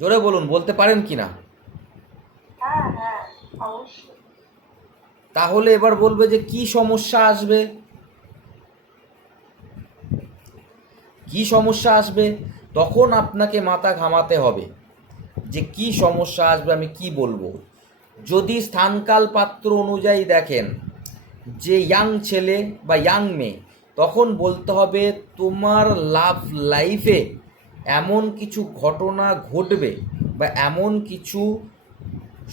জোরে বলুন, বলতে পারেন কি না? হ্যাঁ হ্যাঁ, অবশ্যই। তাহলে এবার বলবে যে কি সমস্যা আসবে, কি সমস্যা আসবে, তখন আপনাকে মাথা ঘামাতে হবে যে কি সমস্যা আসবে, আমি কি বলবো। যদি স্থানকাল পাত্র অনুযায়ী দেখেন যে ইয়াং ছেলে বা ইয়াং মেয়ে, তখন বলতে হবে তোমার লাভ লাইফে এমন কিছু ঘটনা ঘটবে বা এমন কিছু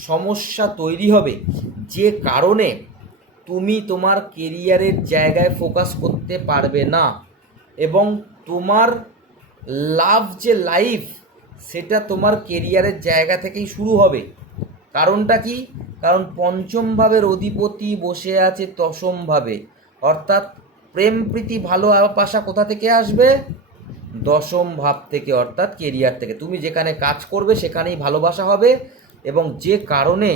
সমস্যা তৈরি হবে যে কারণে তুমি তোমার কেরিয়ারের জায়গায় ফোকাস করতে পারবে না, এবং তোমার লাভ যে লাইফ, সেটা তোমার কেরিয়ারের জায়গা থেকেই শুরু হবে। কারণটা কি? কারণ পঞ্চম ভাবের অধিপতি বসে আছে দশম ভাবে, অর্থাৎ প্রেম প্রীতি ভালোবাসা কোথা থেকে আসবে? দশম ভাব থেকে, অর্থাৎ কেরিয়ার থেকে। তুমি যেখানে কাজ করবে সেখানেই ভালোবাসা হবে, এবং যে কারণে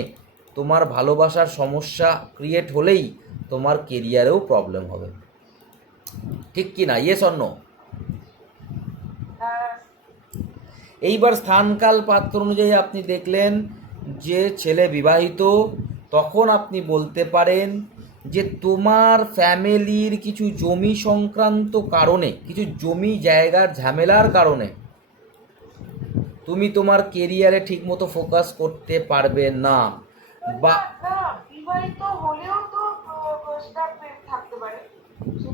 তোমার ভালোবাসার সমস্যা ক্রিয়েট হলেই তোমার কেরিয়ারেও প্রবলেম হবে। ঠিক কি না? Yes or no? হ্যাঁ। এইবার স্থানকাল পাত্র অনুযায়ী আপনি দেখলেন যে ছেলে বিবাহিত, তখন আপনি বলতে পারেন যে তোমার ফ্যামিলির কিছু জমি সংক্রান্ত কারণে, কিছু জমি জায়গার ঝামেলার কারণে তুমি তোমার কেরিয়ারে ঠিকমতো ফোকাস করতে পারবে না। বা না না, বিবাহিত হলেও তো তার প্রেম থাকতে পারে। সে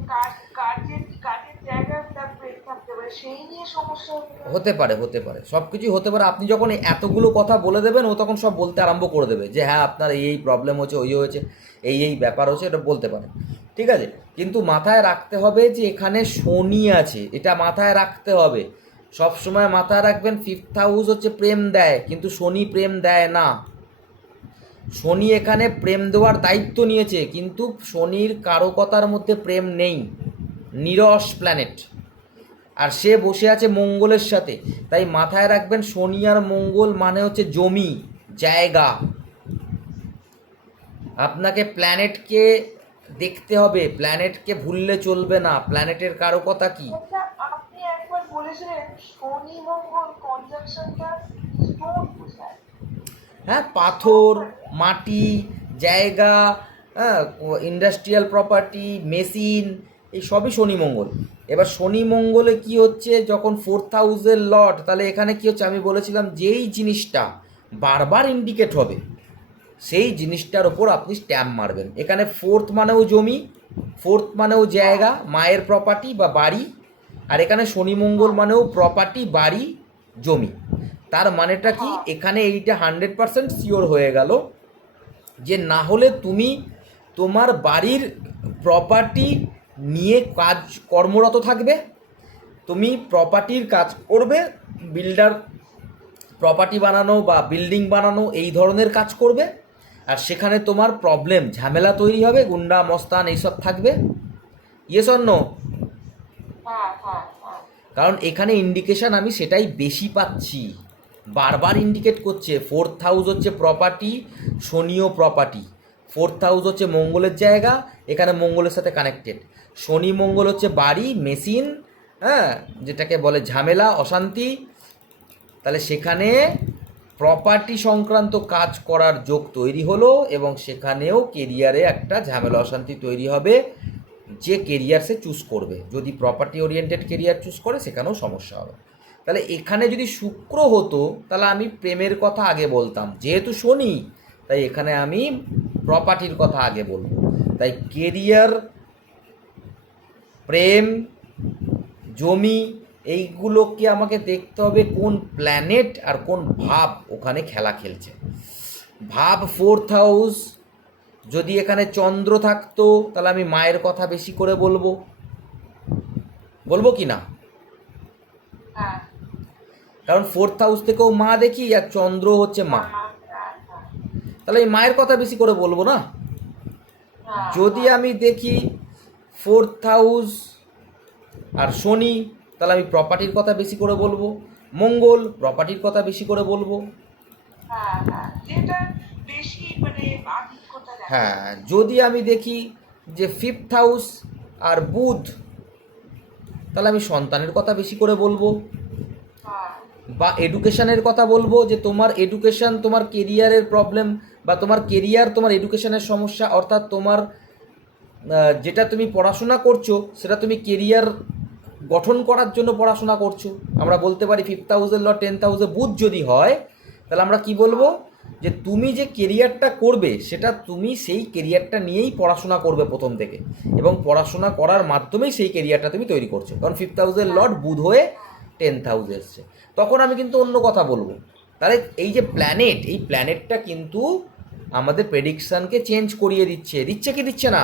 কাজের জায়গায় তার প্রেম থাকতে পারে, সেই নিয়ে সমস্যা হতে পারে। হতে পারে, হতে পারে, সব কিছুই হতে পারে। আপনি যখন এই এতগুলো কথা বলে দেবেন, ও তখন সব বলতে আরম্ভ করে দেবে যে হ্যাঁ আপনার এই এই প্রবলেম হচ্ছে, ওই হয়েছে, এই এই ব্যাপার হচ্ছে, এটা বলতে পারে। ঠিক আছে, কিন্তু মাথায় রাখতে হবে যে এখানে শনি আছে, এটা মাথায় রাখতে হবে। সব সময় মাথায় রাখবেন, ফিফথ হাউস হচ্ছে প্রেম দেয়, কিন্তু শনি প্রেম দেয় না। শনি এখানে প্রেম দেওয়ার দায়িত্ব নিয়েছে, কিন্তু শনির কারকতার মধ্যে প্রেম নেই, নিরস প্ল্যানেট। আর সে বসে আছে মঙ্গলের সাথে, তাই মাথায় রাখবেন শনি আর মঙ্গল মানে হচ্ছে জমি জায়গা। আপনাকে প্ল্যানেটকে দেখতে হবে, প্ল্যানেটকে ভুললে চলবে না, প্ল্যানেটের কারকতা কি। আচ্ছা, আপনি একবার বলেছিলেন শনি মঙ্গল কনজাংশনটা স্টোন বোঝায়। হ্যাঁ, স্টোন পাথর, মানে মাটি, জায়গা, হ্যাঁ, ইন্ডাস্ট্রিয়াল প্রপার্টি, মেশিন, এই সবই শনি মঙ্গল। এবার শনি মঙ্গলে কি হচ্ছে, যখন ফোর্থ হাউসের লর্ড, তাহলে এখানে কি হচ্ছে, আমি বলেছিলাম যেই জিনিসটা বারবার ইন্ডিকেট হবে সেই জিনিসটার ওপর আপনি স্ট্যাম্প মারবেন। এখানে ফোর্থ মানেও জমি, ফোর্থ মানেও জায়গা, মায়ের প্রপার্টি বা বাড়ি, আর এখানে শনি মঙ্গল হ্যাঁ মানেও প্রপার্টি, বাড়ি, জমি। তার মানেটা কি, হ্যাঁ এখানে এইটা 100% শিওর হয়ে গেল যে না হলে তুমি তোমার বাড়ির প্রপার্টি নিয়ে কাজ কর্মরত থাকবে, তুমি প্রপার্টির কাজ করবে, বিল্ডার, প্রপার্টি বানানো বা বিল্ডিং বানানো এই ধরনের কাজ করবে, আর সেখানে তোমার প্রবলেম ঝামেলা তৈরি হবে, গুন্ডা মস্তান এইসব থাকবে। Yes or no? হ্যাঁ হ্যাঁ হ্যাঁ। কারণ এখানে ইন্ডিকেশন আমি সেটাই বেশি পাচ্ছি, বারবার ইন্ডিকেট করছে ফোর্থ হাউস হচ্ছে প্রপার্টি, শনিও প্রপার্টি। ফোর্থ হাউস হচ্ছে মঙ্গলের জায়গা, এখানে মঙ্গলের সাথে কানেক্টেড। শনি মঙ্গল হচ্ছে বাড়ি, মেশিন, হ্যাঁ, যেটাকে বলে ঝামেলা, অশান্তি। তাহলে সেখানে প্রপার্টি সংক্রান্ত কাজ করার যোগ তৈরি হলো, এবং সেখানেও কেরিয়ারে একটা ঝামেলা অশান্তি তৈরি হবে। যে কেরিয়ার সে চুজ করবে, যদি প্রপার্টি ওরিয়েন্টেড কেরিয়ার চুজ করে, সেখানেও সমস্যা হবে। তাহলে এখানে যদি শুক্র হতো, তাহলে আমি প্রেমের কথা আগে বলতাম, যেহেতু শনি তাই এখানে আমি প্রপার্টির কথা আগে বলবো। তাই কেরিয়ার, প্রেম, জমি, এইগুলোকে আমাকে দেখতে হবে কোন প্ল্যানেট আর কোন ভাব ওখানে খেলা খেলছে। ভাব ফোর্থ হাউস, যদি এখানে চন্দ্র থাকতো তাহলে আমি মায়ের কথা বেশি করে বলবো, বলবো কি না? হ্যাঁ কারণ ফোর্থ হাউস থেকেও মা দেখি, আর চন্দ্র হচ্ছে মা, হ্যাঁ হ্যাঁ হ্যাঁ তাহলে এই মায়ের কথা বেশি করে বলবো না। হ্যাঁ যদি হ্যাঁ আমি দেখি ফোর্থ হাউস আর শনি, তাহলে আমি প্রপার্টির কথা বেশি করে বলবো, মঙ্গল প্রপার্টির কথা বেশি করে বলবো। হ্যাঁ হ্যাঁ, যেটা বেশি মানে আধিক্যতা দেখায়। হ্যাঁ, যদি আমি দেখি যে ফিফথ হাউস আর বুধ, তাহলে আমি সন্তানের কথা বেশি করে বলবো। হ্যাঁ বা এডুকেশনের কথা বলবো, যে তোমার এডুকেশন তোমার কেরিয়ারের প্রবলেম, বা তোমার কেরিয়ার তোমার এডুকেশনের সমস্যা, অর্থাৎ তোমার যেটা তুমি পড়াশোনা করছো সেটা তুমি কেরিয়ার গঠন করার জন্য পড়াশোনা করছো। আমরা বলতে পারি 5th হাউসের ল 10th হাউসে বুধ যদি হয়, তাহলে আমরা কি বলবো, যে তুমি যে কেরিয়ারটা করবে সেটা তুমি সেই কেরিয়ারটা নিয়েই পড়াশোনা করবে প্রথম থেকে, এবং পড়াশোনা করার মাধ্যমেই সেই কেরিয়ারটা তুমি তৈরি করছো, কারণ 5th হাউসের লর্ড বুধ হয়ে 10th হাউসে এসছে। তখন আমি কিন্তু অন্য কথা বলবো। তাহলে এই যে প্ল্যানেট, এই প্ল্যানেটটা কিন্তু আমাদের প্রেডিকশনকে চেঞ্জ করিয়ে দিচ্ছে, দিচ্ছে কি দিচ্ছে না?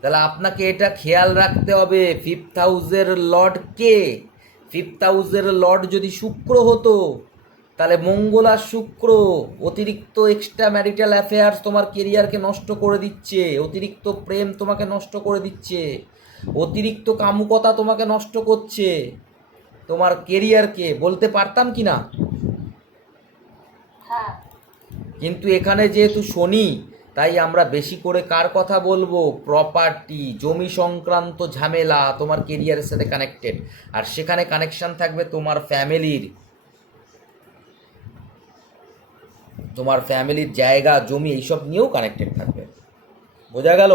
তাহলে আপনাকে এটা খেয়াল রাখতে হবে, 5th হাউসের লর্ড কে? 5th হাউসের লর্ড যদি শুক্র হতো, তাহলে মঙ্গল আর শুক্র অতিরিক্ত এক্সট্রা ম্যারিটাল অ্যাফেয়ার্স তোমার কেরিয়ারকে নষ্ট করে দিচ্ছে, অতিরিক্ত প্রেম তোমাকে নষ্ট করে দিচ্ছে, অতিরিক্ত কামুকতা তোমাকে নষ্ট করছে, তোমার কেরিয়ারকে। বলতে পারতাম কি না? হ্যাঁ। কিন্তু এখানে যেহেতু শনি, তাই আমরা বেশি করে কার কথা বলবো? প্রপার্টি, জমি সংক্রান্ত ঝামেলা তোমার কেরিয়ারের সাথে কানেক্টেড, আর সেখানে কানেকশন থাকবে তোমার ফ্যামিলির, তোমার ফ্যামিলির জায়গা জমি এইসব নিয়েও কানেক্টেড থাকবে। বোঝা গেল?